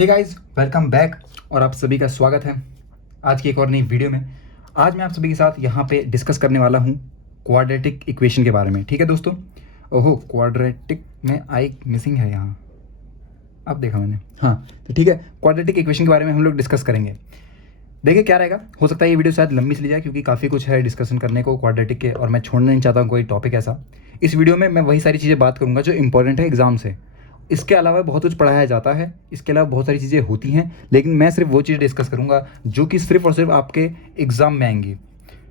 Hey guys, welcome back और आप सभी का स्वागत है आज की एक और नई वीडियो में। आज मैं आप सभी के साथ यहाँ पे डिस्कस करने वाला हूँ क्वाड्रेटिक इक्वेशन के बारे में। ठीक है दोस्तों। ओहो, क्वाड्रेटिक में आई मिसिंग है यहाँ, अब देखा मैंने। हाँ तो ठीक है, क्वाड्रेटिक इक्वेशन के बारे में हम लोग डिस्कस करेंगे। देखिए क्या रहेगा, हो सकता है ये वीडियो शायद लंबी चली जाए क्योंकि काफ़ी कुछ है डिस्कशन करने को क्वाड्रेटिक के, और मैं छोड़ना नहीं चाहता हूँ कोई टॉपिक ऐसा। इस वीडियो में मैं वही सारी चीज़ें बात करूँगा जो इंपॉर्टेंट है एग्जाम से। इसके अलावा बहुत कुछ पढ़ाया जाता है, इसके अलावा बहुत सारी चीज़ें होती हैं, लेकिन मैं सिर्फ वो चीज़ डिस्कस करूँगा जो कि सिर्फ और सिर्फ आपके एग्ज़ाम में आएंगी।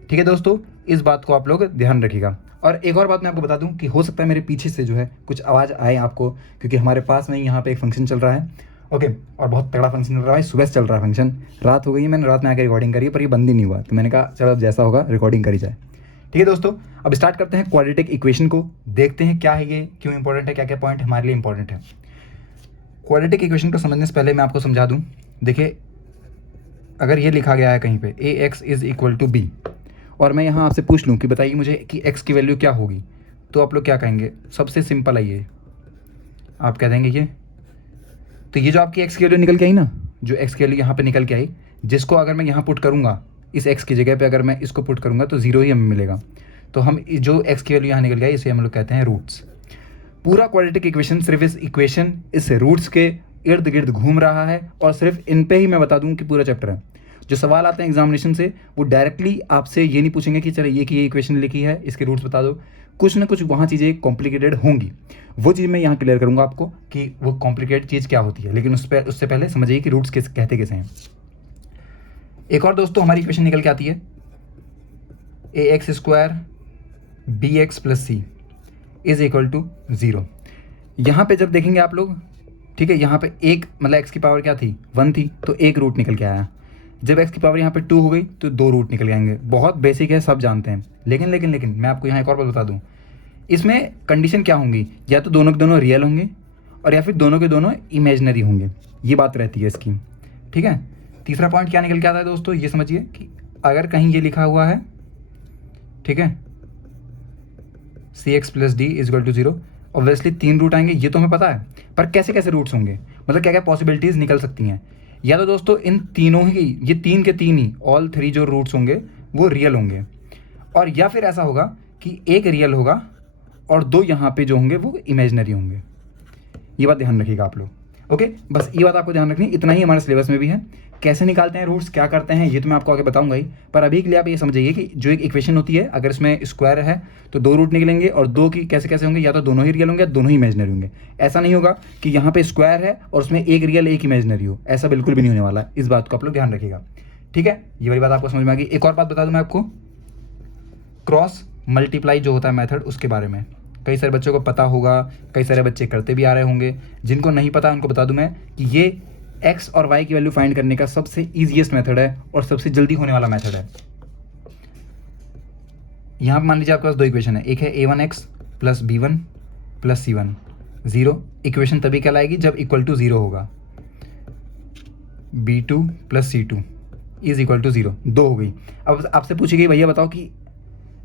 ठीक है दोस्तों, इस बात को आप लोग ध्यान रखिएगा। और एक और बात मैं आपको बता दूं कि हो सकता है मेरे पीछे से जो है कुछ आवाज़ आए आपको, क्योंकि हमारे पास में ही यहाँ पे एक फंक्शन चल रहा है। ओके, और बहुत तगड़ा फंक्शन चल रहा है, सुबह से चल रहा है फंक्शन। रात हो गई है, मैंने रात में आकर रिकॉर्डिंग करी पर ये बंद ही नहीं हुआ, तो मैंने कहा चलो अब जैसा होगा रिकॉर्डिंग करी जाए। ठीक है दोस्तों, अब स्टार्ट करते हैं क्वाड्रेटिक इक्वेशन को, देखते हैं क्या है ये, क्यों इंपॉर्टेंट है, क्या क्या पॉइंट हमारे लिए इंपॉर्टेंट है। क्वाड्रेटिक इक्वेशन को समझने से पहले मैं आपको समझा दूं। देखिए, अगर ये लिखा गया है कहीं पे ax is equal to B, और मैं यहाँ आपसे पूछ लूँ कि बताइए मुझे कि x की वैल्यू क्या होगी, तो आप लोग क्या कहेंगे? सबसे सिंपल है ये, आप कह देंगे ये। तो ये जो आपकी x की वैल्यू निकल के आई ना, जो x की वैल्यू यहाँ पे निकल के आई, जिसको अगर मैं यहाँ पुट करूँगा, इस x की जगह पे अगर मैं इसको पुट करूँगा तो जीरो ही हमें मिलेगा। तो हम जो x की वैल्यू यहाँ निकल गया इसे हम लोग कहते हैं रूट्स। पूरा क्वाड्रेटिक इक्वेशन सिर्फ इस इक्वेशन, इस रूट्स के इर्द गिर्द घूम रहा है, और सिर्फ इन पे ही मैं बता दूं कि पूरा चैप्टर है। जो सवाल आते हैं एग्जामिनेशन से वो डायरेक्टली आपसे ये नहीं पूछेंगे कि चलो ये इक्वेशन लिखी है, इसके रूट्स बता दो। कुछ ना कुछ वहाँ चीज़ें कॉम्प्लिकेटेड होंगी, वो चीज़ मैं यहाँ क्लियर करूँगा आपको कि वो कॉम्प्लिकेटेड चीज़ क्या होती है, लेकिन उससे पहले समझिए कि रूट्स कहते कैसे हैं। एक और दोस्तों हमारी इक्वेशन निकल के आती है ax² bx + c is equal to 0। यहाँ पे जब देखेंगे आप लोग, ठीक है, यहाँ पे एक मतलब x की पावर क्या थी, 1 थी, तो एक रूट निकल के आया। जब x की पावर यहाँ पे 2 हो गई तो 2 रूट निकल आएंगे। बहुत बेसिक है, सब जानते हैं, लेकिन लेकिन लेकिन मैं आपको यहाँ एक और बात बता दूँ। इसमें कंडीशन क्या होंगी, या तो दोनों के दोनों रियल होंगे और या फिर दोनों के दोनों इमेजनरी होंगे, ये बात रहती है इसकी। ठीक है, तीसरा पॉइंट क्या निकल के आता है दोस्तों, ये समझिए कि अगर कहीं ये लिखा हुआ है, ठीक है, cx + d is equal to 0, obviously 3 root आएंगे, ये तो हमें पता है, पर कैसे कैसे रूट्स होंगे, मतलब क्या क्या पॉसिबिलिटीज़ निकल सकती हैं। या तो दोस्तों इन तीनों ही, ये 3 के 3 ही, ऑल 3 जो रूट्स होंगे वो रियल होंगे, और या फिर ऐसा होगा कि एक रियल होगा और 2 यहाँ पे जो होंगे वो इमेजनरी होंगे। ये बात ध्यान रखिएगा आप लोग। ओके, बस ये बात आपको ध्यान रखनी, इतना ही हमारे सिलेबस में भी है। कैसे निकालते हैं रूट्स, क्या करते हैं, ये तो मैं आपको आगे बताऊंगा ही, पर अभी के लिए आप ये समझिए कि जो एक इक्वेशन होती है, अगर इसमें स्क्वायर है तो 2 रूट निकलेंगे, और 2 की कैसे कैसे होंगे, या तो दोनों ही रियल होंगे या दोनों ही इमेजनरी होंगे। ऐसा नहीं होगा कि यहाँ पे स्क्वायर है और उसमें एक रियल एक इमेजनरी हो, ऐसा बिल्कुल भी नहीं होने वाला। इस बात को आप लोग ध्यान रखिएगा। ठीक है, ये वाली बात आपको समझ में आ गई। एक और बात बता दूं मैं आपको, क्रॉस मल्टीप्लाई जो होता है मेथड, उसके बारे में कई सारे बच्चों को पता होगा, कई सारे बच्चे करते भी आ रहे होंगे। जिनको नहीं पता उनको बता दूं मैं कि ये x और y की वैल्यू फाइंड करने का सबसे ईजीएस्ट मेथड है और सबसे जल्दी होने वाला मेथड है। यहाँ पर मान लीजिए आपके पास 2 इक्वेशन है, एक है a1x + b1 + c1 0। इक्वेशन तभी कहलाएगी जब इक्वल टू 0 होगा। b2 + c2 is equal to 0, 2 हो गई। अब आपसे पूछी गई भैया बताओ कि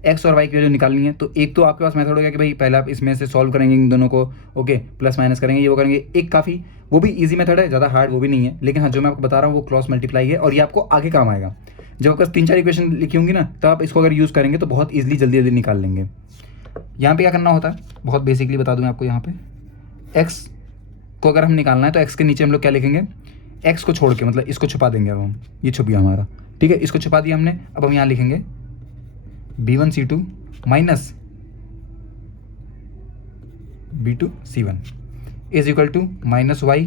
x और y की वैल्यू निकालनी है, तो एक तो आपके पास मेथड हो गया कि भाई पहले आप इसमें से सॉल्व करेंगे इन दोनों को, ओके, प्लस माइनस करेंगे, ये वो करेंगे। एक काफ़ी, वो भी इजी मेथड है, ज़्यादा हार्ड वो भी नहीं है, लेकिन हाँ जो मैं आपको बता रहा हूँ वो क्रॉस मल्टीप्लाई है, और ये आपको आगे काम आएगा। जब आपके पास 3-4 इक्वेशन लिखी होंगी ना, तब आप इसको अगर यूज़ करेंगे तो बहुत ईजिली जल्दी जल्दी निकाल लेंगे। यहाँ पर क्या करना होता है, बहुत बेसिकली बता दूँ मैं आपको। यहाँ पर x को अगर हम निकालना है तो x के नीचे हम लोग क्या लिखेंगे, x को छोड़ के, मतलब इसको छुपा देंगे। अब हम, ये छुप गया हमारा, ठीक है, इसको छुपा दिया हमने। अब हम यहाँ लिखेंगे b1 c2 minus b2 c1 is equal to -y।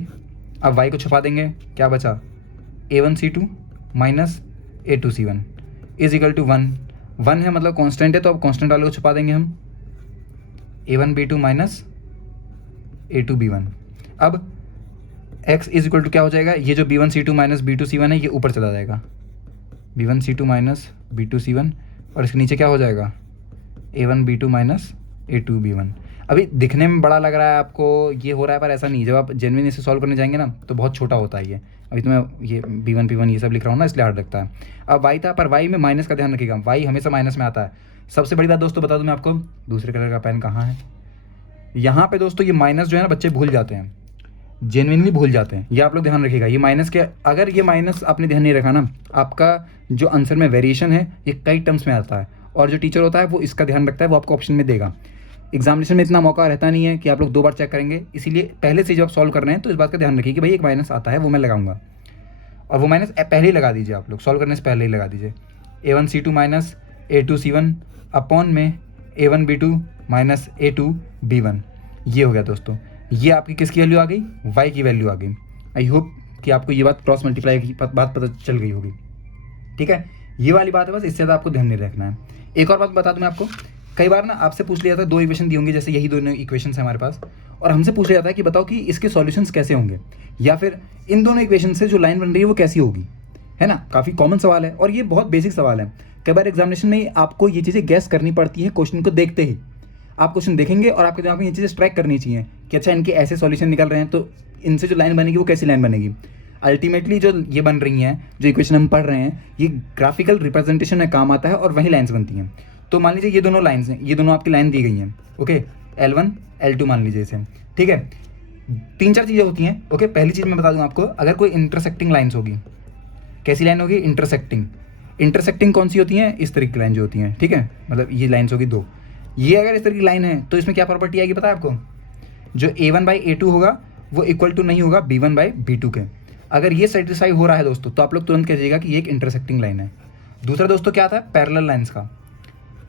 अब y को छुपा देंगे, क्या बचा, a1 c2 minus a2 c1 is equal to 1। 1 है मतलब कांस्टेंट है, तो अब कांस्टेंट वाले को छुपा देंगे हम, a1 b2 minus a2 b1। अब x इज इक्वल टू क्या हो जाएगा, ये जो b1 c2 minus b2 c1 है ये ऊपर चला जाएगा, b1 c2 minus b2 c1, और इसके नीचे क्या हो जाएगा, a1 b2 minus a2 b1। अभी दिखने में बड़ा लग रहा है आपको, ये हो रहा है, पर ऐसा नहीं। जब आप जेन्युइन इसे सॉल्व करने जाएंगे ना तो बहुत छोटा होता है ये। अभी तो मैं ये b1 p1 ये सब लिख रहा हूँ ना, इसलिए हार्ड लगता है। अब y था, पर y में माइनस का ध्यान रखिएगा, y हमेशा माइनस में आता है। सबसे बड़ी बात दोस्तों बता दूँ मैं आपको, दूसरे कलर का पेन कहाँ है, यहाँ पे दोस्तों ये माइनस जो है ना बच्चे भूल जाते हैं। जेन्युइनली भूल जाते हैं, ये आप लोग ध्यान रखिएगा। ये माइनस के, अगर ये माइनस आपने ध्यान नहीं रखा ना, आपका जो आंसर में वेरिएशन है ये कई टर्म्स में आता है, और जो टीचर होता है वो इसका ध्यान रखता है, वो आपको ऑप्शन में देगा। एग्जामिनेशन में इतना मौका रहता नहीं है कि आप लोग 2 बार चेक करेंगे, इसीलिए पहले से जब आप सॉल्व कर रहे हैं तो इस बात का ध्यान रखिए कि भाई एक माइनस आता है वो मैं लगाऊंगा, और वो माइनस पहले ही लगा दीजिए, आप लोग सॉल्व करने से पहले ही लगा दीजिए। A1C2 माइनस A2C1 अपॉन में A1B2 माइनस A2B1, ये हो गया दोस्तों। ये आपकी किसकी वैल्यू आ गई? y की वैल्यू आ गई। आई होप कि आपको ये बात क्रॉस मल्टीप्लाई की बात पता चल गई होगी, ठीक है। ये वाली बात है, बस इससे ज़्यादा आपको ध्यान नहीं रखना है। एक और बात बता दूं मैं आपको, कई बार ना आपसे पूछ लिया था 2 इक्वेशन दी होंगी, जैसे यही दोनों इक्वेशन है हमारे पास, और हमसे पूछ लिया था कि बताओ कि इसके सॉल्यूशंस कैसे होंगे, या फिर इन दोनों इक्वेशन से जो लाइन बन रही है वो कैसी होगी, है ना। काफ़ी कॉमन सवाल है और ये बहुत बेसिक सवाल है। कई बार एग्जामिनेशन में आपको ये चीज़ें गैस करनी पड़ती है क्वेश्चन को देखते ही। आप क्वेश्चन देखेंगे और आपके दिमाग में ये चीज़ें स्ट्राइक करनी चाहिए कि अच्छा इनके ऐसे सॉल्यूशन निकल रहे हैं, तो इनसे जो लाइन बनेगी वो कैसी लाइन बनेगी। अल्टीमेटली जो ये बन रही हैं, जो इक्वेशन हम पढ़ रहे हैं, ये ग्राफिकल रिप्रेजेंटेशन में काम आता है और वही लाइन्स बनती हैं। तो मान लीजिए ये दोनों लाइन्स हैं, ये दोनों आपकी लाइन दी गई हैं, ओके, L1 L2 मान लीजिए इसे, ठीक है। 3-4 चीज़ें होती हैं, ओके। पहली चीज़ मैं बता दूं आपको, अगर कोई इंटरसेक्टिंग लाइन्स होगी, कैसी लाइन होगी? इंटरसेक्टिंग कौन सी होती हैं? इस तरह की लाइन जो होती हैं, ठीक है, मतलब ये लाइन्स होगी 2। ये अगर इस तरह की लाइन है तो इसमें क्या प्रॉपर्टी आएगी पता है आपको? जो A1/A2 होगा वो इक्वल टू नहीं होगा B1/B2 के। अगर ये सेटिस्फाई हो रहा है दोस्तों, तो आप लोग तुरंत कहिएगा कि ये एक इंटरसेक्टिंग लाइन है। दूसरा दोस्तों क्या आता है? पैरेलल लाइन्स का।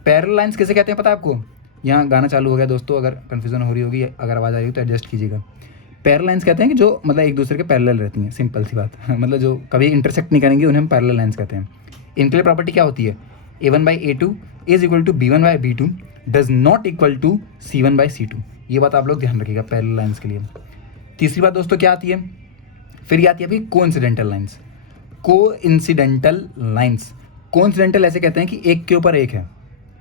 पैरेलल लाइन्स किसे कहते हैं पता है आपको? यहाँ गाना चालू हो गया दोस्तों, अगर कन्फ्यूजन हो रही होगी, अगर आवाज़ आ रही हो तो एडजस्ट कीजिएगा। पैरेलल लाइन्स कहते हैं कि जो मतलब एक दूसरे के पैरेलल रहती हैं, सिंपल सी बात मतलब जो कभी इंटरसेक्ट नहीं करेंगे उन्हें हम पैरेलल लाइन्स कहते हैं। इनके लिए प्रॉपर्टी क्या होती है? A1/A2 is equal to B1/B2 does not equal to C1/C2। ये बात आप लोग ध्यान रखिएगा पैरेलल लाइन्स के लिए। तीसरी बात दोस्तों क्या आती है? फिर ये आती है अभी कोइंसिडेंटल लाइन्स। कोइंसिडेंटल ऐसे कहते हैं कि एक के ऊपर एक है,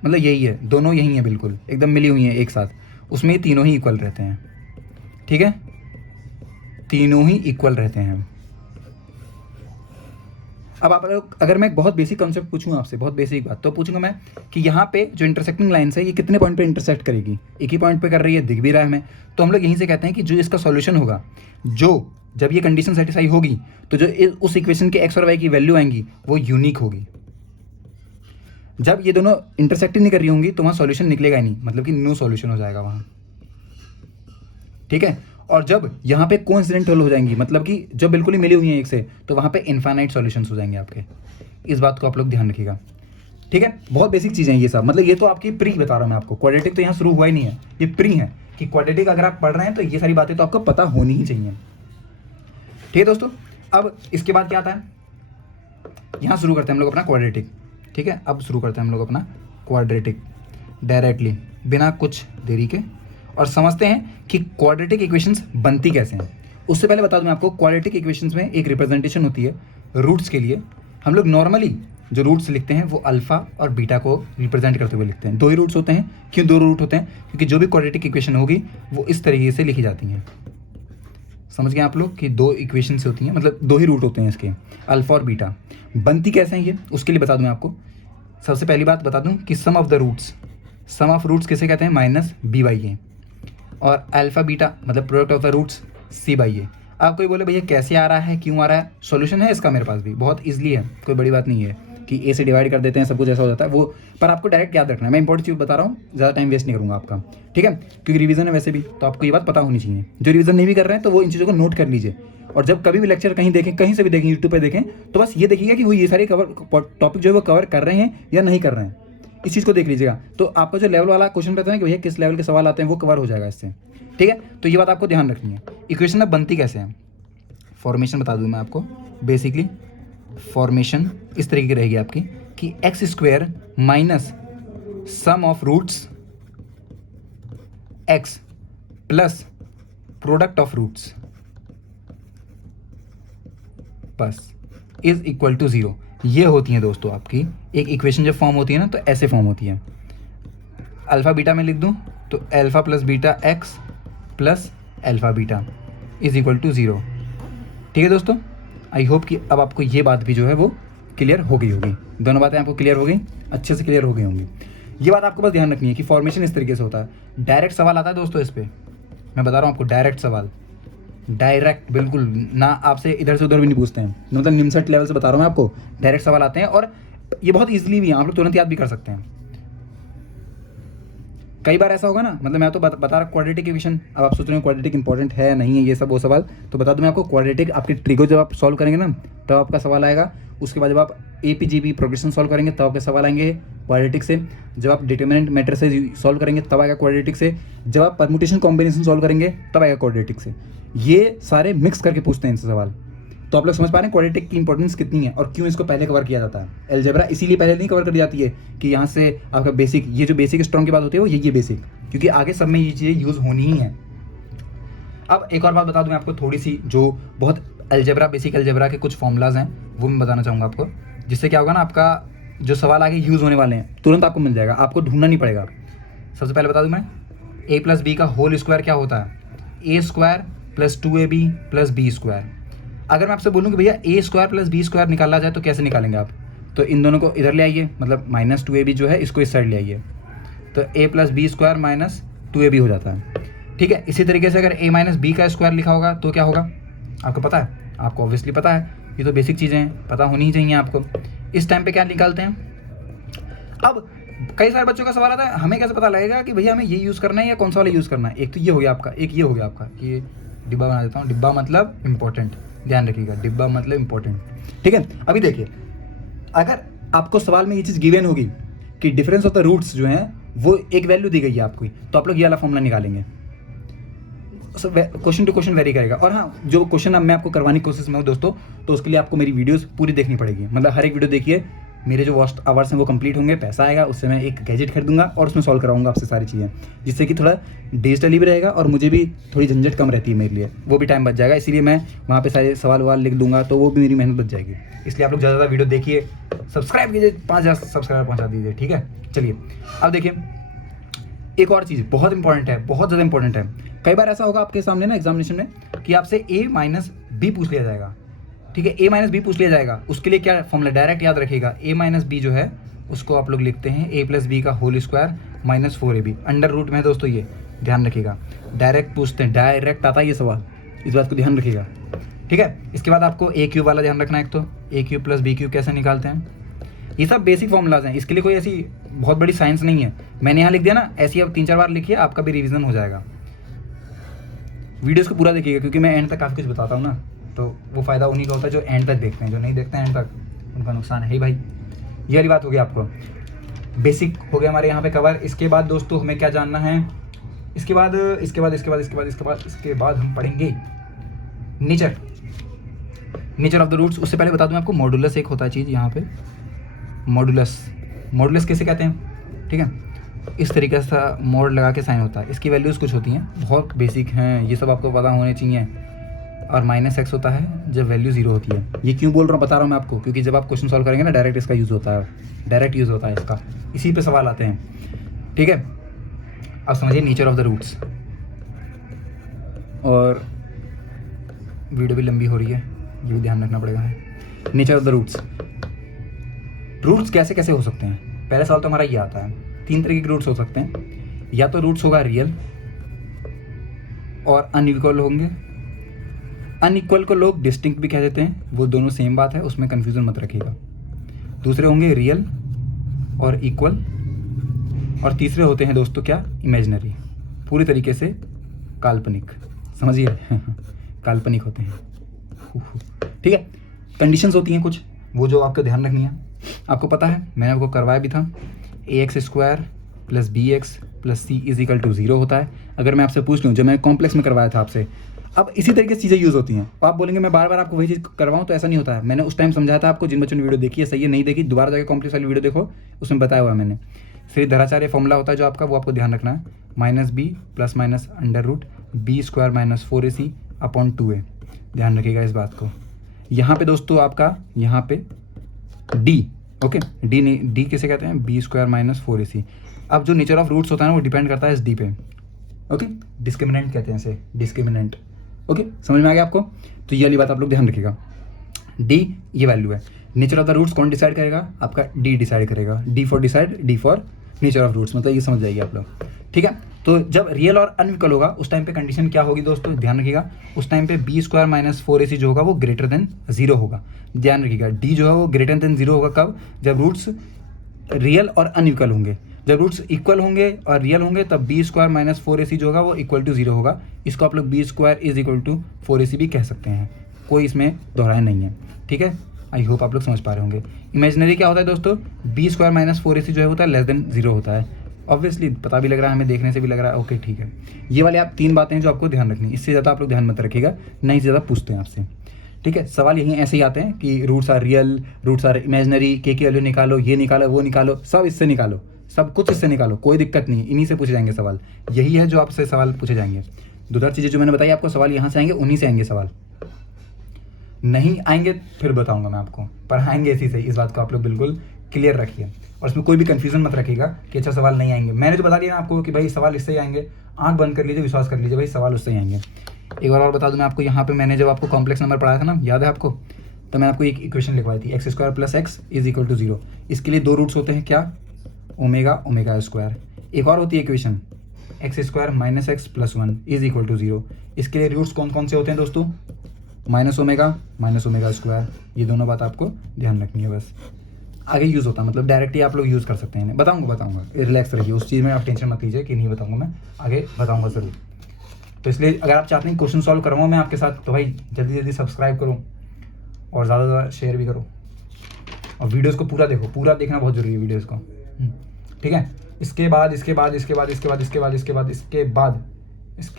मतलब यही है, दोनों यही हैं, बिल्कुल एकदम मिली हुई हैं एक साथ, उसमें ये तीनों ही इक्वल रहते हैं, ठीक है, तीनों ही इक्वल रहते हैं। अब आप लोग, अगर मैं एक बहुत बेसिक कॉन्सेप्ट पूछूं आपसे, बहुत बेसिक बात, तो पूछूंगा मैं कि यहाँ पे जो इंटरसेक्टिंग लाइन्स है ये कितने पॉइंट पे इंटरसेक्ट करेगी? एक ही पॉइंट पे कर रही है, दिख भी रहा है हमें, तो हम लोग यहीं से कहते हैं कि जो इसका सॉल्यूशन होगा, जो जब ये कंडीशन सेटिस्फाई होगी तो जो उस इक्वेशन के एक्स और वाई की वैल्यू आएंगी वो यूनिक होगी। जब ये दोनों इंटरसेक्टिंग नहीं कर रही होंगी तो वहाँ सॉल्यूशन निकलेगा ही नहीं, मतलब कि नो सॉल्यूशन हो जाएगा वहाँ, ठीक है। और जब यहाँ पे कोइंसिडेंटल हो जाएंगी, मतलब कि जब बिल्कुल ही मिली हुई हैं एक से, तो वहाँ पे इनफाइनाइट सॉल्यूशंस हो जाएंगे आपके। इस बात को आप लोग ध्यान रखिएगा, ठीक है। बहुत बेसिक चीज़ें हैं ये सब, मतलब ये तो आपकी प्री बता रहा हूँ मैं आपको, क्वाड्रेटिक तो यहाँ शुरू हुआ ही नहीं है, ये प्री है कि क्वाड्रेटिक अगर आप पढ़ रहे हैं तो ये सारी बातें तो आपको पता होनी ही चाहिए, ठीक है दोस्तों। अब इसके बाद क्या आता है? यहाँ शुरू करते हैं हम लोग अपना क्वाड्रेटिक, ठीक है। अब शुरू करते हैं हम लोग अपना क्वाड्रेटिक डायरेक्टली, बिना कुछ देरी के, और समझते हैं कि क्वाड्रेटिक इक्वेशंस बनती कैसे हैं। उससे पहले बता दूं मैं आपको, क्वाड्रेटिक इक्वेशंस में एक रिप्रेजेंटेशन होती है रूट्स के लिए। हम लोग नॉर्मली जो रूट्स लिखते हैं वो अल्फा और बीटा को रिप्रेजेंट करते हुए लिखते हैं। 2 ही रूट्स होते हैं। क्यों 2 रूट होते हैं? क्योंकि जो भी क्वाड्रेटिक इक्वेशन होगी वो इस तरीके से लिखी जाती हैं। समझ गए आप लोग कि 2 इक्वेशंस होती हैं, मतलब 2 ही रूट होते हैं इसके, अल्फा और बीटा। बनती कैसे हैं ये, उसके लिए बता दूं मैं आपको। सबसे पहली बात बता दूं कि सम ऑफ रूट्स किसे कहते हैं? -b/a, और अल्फा बीटा मतलब product of the roots c/a। आप कोई बोले भैया कैसे आ रहा है, क्यों आ रहा है? सॉल्यूशन है इसका मेरे पास भी, बहुत इजीली है, कोई बड़ी बात नहीं है कि a से डिवाइड कर देते हैं सब कुछ ऐसा हो जाता है वो, पर आपको डायरेक्ट याद रखना है। मैं इंपॉर्टेंट चीज़ बता रहा हूँ, ज़्यादा टाइम वेस्ट नहीं करूँगा आपका, ठीक है, क्योंकि रिवीजन है वैसे भी, तो आपको ये बात पता होनी चाहिए। जो रिवीजन नहीं भी कर रहे हैं तो वो इन चीज़ों को नोट कर लीजिए, और जब कभी भी लेक्चर कहीं देखें, कहीं से भी देखें, यूट्यूब पर देखें, तो बस ये देखिएगा कि वो ये सारे टॉपिक जो है वो कवर कर रहे हैं या नहीं कर रहे हैं, इस चीज़ को देख लीजिएगा। तो आपका जो लेवल वाला क्वेश्चन रहता है कि भैया किस लेवल के सवाल आते हैं, वो कवर हो जाएगा इससे, ठीक है। तो ये बात आपको ध्यान रखनी है। इक्वेशन अब बनती कैसे है? फॉर्मेशन बता दूँ मैं आपको। बेसिकली फॉर्मेशन इस तरीके की रहेगी आपकी कि x² minus sum of roots x plus product of roots, बस, इज इक्वल टू 0। ये होती है दोस्तों आपकी एक इक्वेशन जब फॉर्म होती है ना, तो ऐसे फॉर्म होती है। अल्फ़ा बीटा में लिख दूँ तो alpha plus beta x plus alpha beta is equal to 0, ठीक है दोस्तों। आई होप कि अब आपको ये बात भी जो है वो क्लियर हो गई होगी, दोनों बातें आपको क्लियर हो गई, अच्छे से क्लियर हो गई होंगी। ये बात आपको बस ध्यान रखनी है कि फॉर्मेशन इस तरीके से होता है। डायरेक्ट सवाल आता है दोस्तों इस पर, मैं बता रहा हूँ आपको, डायरेक्ट सवाल डायरेक्ट, बिल्कुल ना आपसे इधर से उधर भी नहीं पूछते हैं, मतलब निमसट लेवल से बता रहा हूँ मैं आपको, डायरेक्ट सवाल आते हैं और ये बहुत ईजिली भी हैं, आप लोग तुरंत याद भी कर सकते हैं। कई बार ऐसा होगा ना, मतलब मैं तो बता रहा क्वाड्रेटिक इक्वेशन, अब आप सोच रहे हो क्वाड्रेटिक इंपॉर्टेंट है नहीं है ये सब वो सवाल, तो बता दूं मैं आपको, क्वाड्रेटिक आपके ट्रिगो जब आप सॉल्व करेंगे ना तब आपका सवाल आएगा। उसके बाद जब आप APGB प्रोग्रेशन सॉल्व करेंगे तब आपके सवाल आएंगे क्वाड्रेटिक से। जब आप डिटर्मिनेंट मैट्रिसेस सॉल्व करेंगे तब आएगा क्वाड्रेटिक से। जब आप परमुटेशन कॉम्बिनेशन सॉल्व करेंगे तब आएगा क्वाड्रेटिक से। ये सारे मिक्स करके पूछते हैं इनसे सवाल। तो आप लोग समझ पा रहे हैं क्वाड्रेटिक की इंपॉर्टेंस कितनी है और क्यों इसको पहले कवर किया जाता है। अलजेब्रा इसीलिए पहले नहीं कवर कर दी जाती है कि यहाँ से आपका बेसिक, ये जो बेसिक स्ट्रॉन्ग की बात होती है वो ये बेसिक, क्योंकि आगे सब में ये चीज़ें यूज़ होनी ही है। अब एक और बात बता दूं मैं आपको थोड़ी सी, जो बहुत अलजेब्रा, बेसिक अलजेब्रा के कुछ फॉर्मूलाज हैं वो मैं बताना चाहूँगा आपको, जिससे क्या होगा ना, आपका जो सवाल आगे यूज़ होने वाले हैं तुरंत आपको मिल जाएगा, आपको ढूंढना नहीं पड़ेगा। सबसे पहले बता दूं मैं, a+b का होल स्क्वायर क्या होता है, a² + 2ab + b²। अगर मैं आपसे बोलूँ कि भैया a² + b² निकाला जाए तो कैसे निकालेंगे आप, तो इन दोनों को इधर ले आइए, मतलब -2ab जो है इसको इस साइड ले आइए, तो a + b² - 2ab हो जाता है। ठीक है, इसी तरीके से अगर a - b का स्क्वायर लिखा होगा तो क्या होगा, आपको पता है, आपको ऑब्वियसली पता है, ये तो बेसिक चीज़ें हैं, पता होनी ही चाहिए आपको। इस टाइम पे क्या निकालते हैं। अब कई सारे बच्चों का सवाल आता है, हमें कैसे पता लगेगा कि भैया हमें ये यूज़ करना है या कौन सा वाला यूज़ करना है। एक तो ये हो गया आपका, एक ये हो गया आपका, ये डिब्बा बना देता हूँ, डिब्बा मतलब इंपॉर्टेंट, ध्यान रखिएगा, डिब्बा मतलब इंपॉर्टेंट। ठीक है, अभी देखिए, अगर आपको सवाल में ये चीज़ गिवन होगी कि डिफरेंस ऑफ द रूट्स जो हैं वो एक वैल्यू दी गई है आपको, तो आप लोग ये वाला फॉर्मूला निकालेंगे, क्वेश्चन टू क्वेश्चन वेरी करेगा। और हाँ, जो क्वेश्चन अब मैं आपको करवाने की कोशिश में हूँ दोस्तों, तो उसके लिए आपको मेरी वीडियोस पूरी देखनी पड़ेगी, मतलब हर एक वीडियो देखिए, मेरे जो वॉस्ट आवर्स हैं वो कंप्लीट होंगे, पैसा आएगा, उससे मैं एक गैजेट खरीदूंगा और उसमें सॉल्व कराऊंगा आपसे सारी चीज़ें, जिससे कि थोड़ा डिजिटली भी रहेगा और मुझे भी थोड़ी झंझट कम रहती है मेरे लिए, वो भी टाइम बच जाएगा, इसीलिए मैं वहाँ पे सारे सवाल वाल लिख दूंगा, तो वो भी मेरी मेहनत बच जाएगी। इसलिए आप लोग ज़्यादा वीडियो देखिए, सब्सक्राइब कीजिए, 5000 सब्सक्राइबर पहुँचा दीजिए। ठीक है, चलिए अब देखिए, एक और चीज़ बहुत इंपॉर्टेंट है, बहुत ज़्यादा इंपॉर्टेंट है। कई बार ऐसा होगा आपके सामने ना एग्जामिनेशन में कि आपसे a - b पूछ लिया जाएगा। ठीक है, a - b पूछ लिया जाएगा, उसके लिए क्या फॉर्मूला, डायरेक्ट याद रखिएगा, a - b जो है उसको आप लोग लिखते हैं a + b का whole square - 4ab, under root में है दोस्तों, ये ध्यान रखिएगा, डायरेक्ट पूछते हैं, डायरेक्ट आता है ये सवाल, इस बात को ध्यान रखिएगा। ठीक है, इसके बाद आपको a³ वाला ध्यान रखना है, एक तो a³ + b³ कैसे निकालते हैं, ये सब बेसिक फॉर्मूलाज हैं, इसके लिए कोई ऐसी बहुत बड़ी साइंस नहीं है, मैंने यहाँ लिख दिया ना, ऐसी अब 3-4 बार लिखिए, आपका भी रिवीजन हो जाएगा। वीडियोस को पूरा देखिएगा, क्योंकि मैं एंड तक काफ़ी कुछ बताता हूँ ना, तो वो फ़ायदा उन्हीं का होता है जो एंड तक देखते हैं, जो नहीं देखते हैं एंड तक उनका नुकसान है ही भाई। ये वाली बात होगी, आपको बेसिक हो गया हमारे यहाँ पे कवर। इसके बाद दोस्तों हमें क्या जानना है, इसके बाद हम पढ़ेंगे नेचर ऑफ द रूट्स। उससे पहले बता दूं आपको, मॉडुलस एक होता है चीज़ यहाँ पे, मॉडुलस कैसे कहते हैं। ठीक है, इस तरीके से मोड लगा के साइन होता है, इसकी वैल्यूज़ कुछ होती हैं, बहुत बेसिक हैं, ये सब आपको पता होने चाहिए। और -x होता है जब वैल्यू 0 होती है। ये क्यों बोल रहा हूँ, बता रहा हूँ मैं आपको, क्योंकि जब आप क्वेश्चन सॉल्व करेंगे ना, डायरेक्ट इसका यूज़ होता है, डायरेक्ट यूज़ होता है इसका, इसी पे सवाल आते हैं। ठीक है, अब समझिए नेचर ऑफ द रूट्स, और वीडियो भी लंबी हो रही है, ये भी ध्यान रखना पड़ेगा। नेचर ऑफ द रूट्स कैसे कैसे हो सकते हैं। पहला सवाल तो हमारा ये आता है, 3 तरीके के रूट्स हो सकते हैं, या तो रूट्स होगा रियल और अनइक्वल होंगे। अनइक्वल को लोग डिस्टिंक्ट भी कह देते हैं, वो दोनों सेम बात है, उसमें कन्फ्यूज़न मत रखिएगा। दूसरे होंगे रियल और इक्वल, और तीसरे होते हैं दोस्तों क्या, इमेजिनरी, पूरी तरीके से काल्पनिक, समझिए काल्पनिक होते हैं। ठीक है, कंडीशंस होती हैं कुछ, वो जो आपको ध्यान रखनी है। आपको पता है, मैंने आपको करवाया भी था, ax² + bx + c = 0 होता है। अगर मैं आपसे पूछ लूँ, जो मैं कॉम्प्लेक्स में करवाया था आपसे, अब इसी तरीके से चीज़ें यूज़ होती हैं। तो आप बोलेंगे मैं बार बार आपको वही चीज़ करवाऊँ, तो ऐसा नहीं होता है। मैंने उस टाइम समझाया था आपको, जिन बच्चों ने वीडियो देखी है सही है, नहीं देखी दोबारा जाकर कॉम्प्लेक्स वाली वीडियो देखो, उसमें बताया हुआ है मैंने। फिर धराचार्य फॉर्मूला होता है जो आपका, वो आपको ध्यान रखना है, -b ± b² - 4ac/2a, ध्यान रखिएगा इस बात को। यहाँ पे दोस्तों आपका, यहाँ पे d, ओके, डी नहीं, डी किसे कहते हैं, b² - 4ac। अब जो नेचर ऑफ रूट्स होता है ना, वो डिपेंड करता है इस डी पे, ओके, डिस्क्रिमिनेंट कहते हैं इसे, डिस्क्रिमिनेंट। ओके, समझ में आ गया आपको। तो ये वाली बात आप लोग ध्यान रखिएगा, डी ये वैल्यू है। नेचर ऑफ द रूट्स कौन डिसाइड करेगा, आपका डी डिसाइड करेगा, D for decide, D for nature of roots, मतलब ये समझ जाइए आप लोग, ठीक है। तो जब रियल और अनइक्वल होगा उस टाइम पे कंडीशन क्या होगी दोस्तों, ध्यान रखिएगा। उस टाइम पे बी स्क्वायर माइनस 4ac जो होगा वो ग्रेटर देन 0 होगा। ध्यान रखिएगा, डी जो है वो ग्रेटर देन 0 होगा कब, जब रूट्स रियल और अनइक्वल होंगे। जब रूट्स इक्वल होंगे और रियल होंगे तब बी स्क्वायर माइनस 4ac जो होगा वो इक्वल टू 0 होगा। इसको आप लोग B square is equal to 4ac भी कह सकते हैं, कोई इसमें दोहराया नहीं है, ठीक है। आई होप आप लोग समझ पा रहे होंगे। इमेजिनरी क्या होता है दोस्तों, बी स्क्वायर माइनस 4ac जो है होता है लेस देन 0 होता है। ऑब्वियसली पता भी लग रहा है, हमें देखने से भी लग रहा है, ओके ठीक है। ये वाले आप 3 बातें हैं जो आपको ध्यान रखनी, इससे ज़्यादा आप लोग ध्यान मत रखिएगा, नहीं ज़्यादा पूछते हैं आपसे, ठीक है। सवाल यही ऐसे ही आते हैं कि roots are real, roots are imaginary, K value निकालो, ये निकालो, वो निकालो, सब इससे निकालो, सब कुछ इससे निकालो, कोई दिक्कत नहीं, इन्हीं से पूछे जाएंगे सवाल। यही है जो आपसे सवाल पूछे जाएंगे। दूसरी चीज़ें जो मैंने बताई आपको, सवाल यहाँ से आएंगे, उन्हीं से आएंगे सवाल। नहीं आएंगे फिर बताऊंगा मैं आपको, पर आएंगे इसी से, इस बात को आप लोग बिल्कुल क्लियर रखिए और इसमें कोई भी कंफ्यूजन मत रखिएगा कि अच्छा सवाल नहीं आएंगे। मैंने जो बता दिया ना आपको कि भाई सवाल इससे ही आएंगे, आंख बंद कर लीजिए, विश्वास कर लीजिए भाई सवाल उससे ही आएंगे। एक बार और बता दूं मैं आपको, यहाँ पे मैंने जब आपको कॉम्प्लेक्स नंबर पढ़ाया था ना, याद है आपको, तो मैंने आपको एक इक्वेशन लिखवाई थी, X square plus X is equal to 0। इसके लिए 2 रूट्स होते हैं, क्या, ओमेगा ओमेगा स्क्वायर। एक और होती है equation X square minus X plus 1 is equal to 0। इसके लिए रूट्स कौन कौन से होते हैं दोस्तों, माइनस ओमेगा स्क्वायर। ये दोनों बात आपको ध्यान रखनी है, बस आगे यूज़ होता है, मतलब डायरेक्टली आप लोग यूज़ कर सकते हैं। बताऊंगा, रिलैक्स रहिए, उस चीज़ में आप टेंशन मत लीजिए कि नहीं बताऊंगा, मैं आगे बताऊंगा ज़रूर। तो इसलिए अगर आप चाहते हैं क्वेश्चन सॉल्व कराऊँ मैं आपके साथ, तो भाई जल्दी जल्दी सब्सक्राइब करो और ज़्यादा से ज़्यादा शेयर भी करो और वीडियोज़ को पूरा देखो, पूरा देखना बहुत जरूरी है वीडियोज़ को, ठीक है। इसके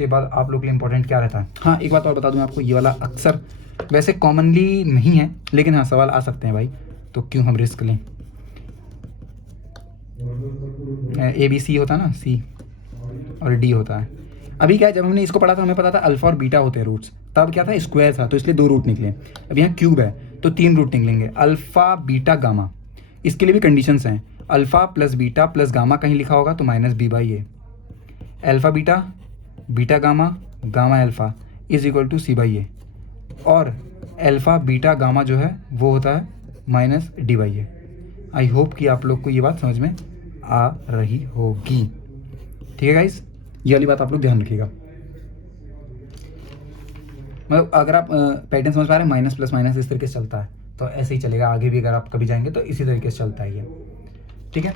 बाद आप लोग के लिए इंपॉर्टेंट क्या रहता है। हाँ एक बात और बता दूं आपको, ये वाला अक्सर वैसे कॉमनली नहीं है, लेकिन हाँ सवाल आ सकते हैं भाई, तो क्यों हम रिस्क लें। ABC होता है ना, C और D होता है। अभी क्या है, जब हमने इसको पढ़ा था हमें पता था अल्फा और बीटा होते हैं रूट्स, तब क्या था स्क्वायर था, तो इसलिए 2 रूट निकले। अब यहाँ क्यूब है तो 3 रूट निकलेंगे, अल्फा बीटा गामा। इसके लिए भी कंडीशंस हैं, alpha plus beta plus gamma कहीं लिखा होगा तो minus b/a, alpha beta beta gamma gamma alpha is equal to c/a, और अल्फा बीटा गामा जो है वो होता है माइनस d/a। आई होप कि आप लोग को ये बात समझ में आ रही होगी, ठीक है गाइस, ये वाली बात आप लोग ध्यान रखिएगा। मतलब अगर आप पैटर्न समझ पा रहे हैं, माइनस प्लस माइनस इस तरीके से चलता है, तो ऐसे ही चलेगा आगे भी, अगर आप कभी जाएंगे तो इसी तरीके से चलता है ये, ठीक है।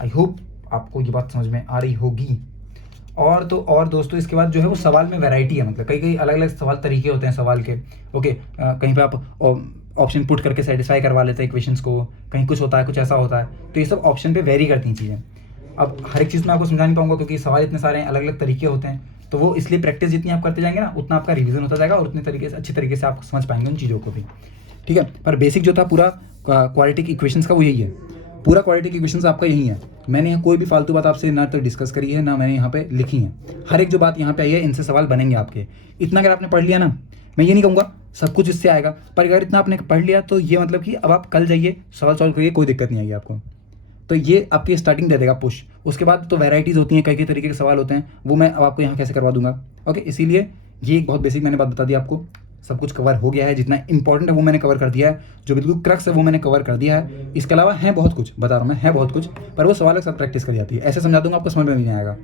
आई होप आपको ये बात समझ में आ रही होगी। और तो और दोस्तों इसके बाद जो है वो सवाल में वैरायटी है, मतलब कई अलग अलग सवाल तरीके होते हैं सवाल के, ओके। कहीं पे आप ऑप्शन पुट करके सेटिस्फाई करवा लेते हैं इक्वेशंस को, कहीं कुछ होता है, कुछ ऐसा होता है, तो ये सब ऑप्शन पे वेरी करती हैं चीज़ें। अब हर एक चीज़ में आपको समझा नहीं पाऊंगा क्योंकि सवाल इतने सारे हैं, अलग अलग तरीके होते हैं, तो वो इसलिए प्रैक्टिस जितनी आप करते जाएंगे ना उतना आपका रिवीजन होता जाएगा और उतने तरीके से अच्छी तरीके से आप समझ पाएंगे उन चीज़ों को भी, ठीक है। पर बेसिक जो था पूरा क्वाड्रेटिक इक्वेशंस का वो यही है, पूरा क्वाड्रेटिक इक्वेशंस आपका यही है। मैंने यहाँ कोई भी फालतू बात आपसे ना तो डिस्कस करी है, ना मैंने यहाँ पे लिखी है, हर एक जो बात यहाँ पे आई है इनसे सवाल बनेंगे आपके। इतना अगर आपने पढ़ लिया ना, मैं ये नहीं कहूँगा सब कुछ इससे आएगा, पर अगर इतना आपने पढ़ लिया तो ये मतलब कि अब आप कल जाइए सवाल सॉल्व करिए, कोई दिक्कत नहीं आएगी आपको। तो ये आपकी स्टार्टिंग दे देगा पुश, उसके बाद तो वैराइटीज़ होती हैं, कई तरीके के सवाल होते हैं, वो मैं अब आपको यहाँ कैसे करवा दूंगा, ओके। इसीलिए ये एक बहुत बेसिक मैंने बात बता दी आपको, सब कुछ कवर हो गया है, जितना इंपॉर्टेंट है वो मैंने कवर कर दिया है, जो बिल्कुल क्रक्स है वो मैंने कवर कर दिया है। इसके अलावा है बहुत कुछ, बता रहा हूँ मैं, है बहुत कुछ, पर वो सवाल के साथ प्रैक्टिस करी जाती है, ऐसे समझा दूंगा आपको समझ में नहीं आएगा,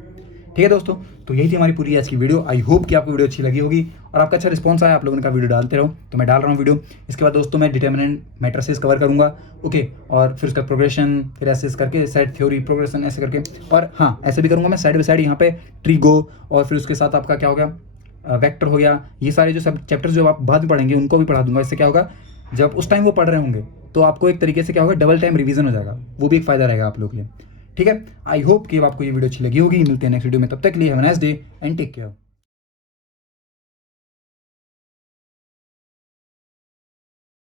ठीक है दोस्तों। तो यही थी हमारी पूरी आज की वीडियो। आई होप कि आपको वीडियो अच्छी लगी होगी और आपका अच्छा रिस्पॉन्स आया, आप लोगों ने कहा वीडियो डालते रहो, तो मैं डाल रहा हूँ वीडियो। इसके बाद दोस्तों मैं डिटर्मिनेंट मैट्रिसेस कवर करूँगा, ओके, और फिर उसका प्रोग्रेशन, फिर ऐसे करके सेट थ्योरी प्रोग्रेशन ऐसे करके, और हाँ ऐसे भी करूँगा मैं साइड बाई साइड यहाँ पे ट्रीगो, और फिर उसके साथ आपका क्या हो गया वेक्टर हो गया, ये सारे जो सब चैप्टर्स जो आप बाद में पढ़ेंगे उनको भी पढ़ा दूंगा। इससे क्या होगा, जब उस टाइम वो पढ़ रहे होंगे तो आपको एक तरीके से क्या होगा, डबल टाइम रिवीजन हो जाएगा, वो भी एक फ़ायदा रहेगा आप लोग के लिए, ठीक है। आई होप कि आपको ये वीडियो अच्छी लगी होगी। मिलते हैं नेक्स्ट वीडियो में, तब तक के लिए have a nice day and take care.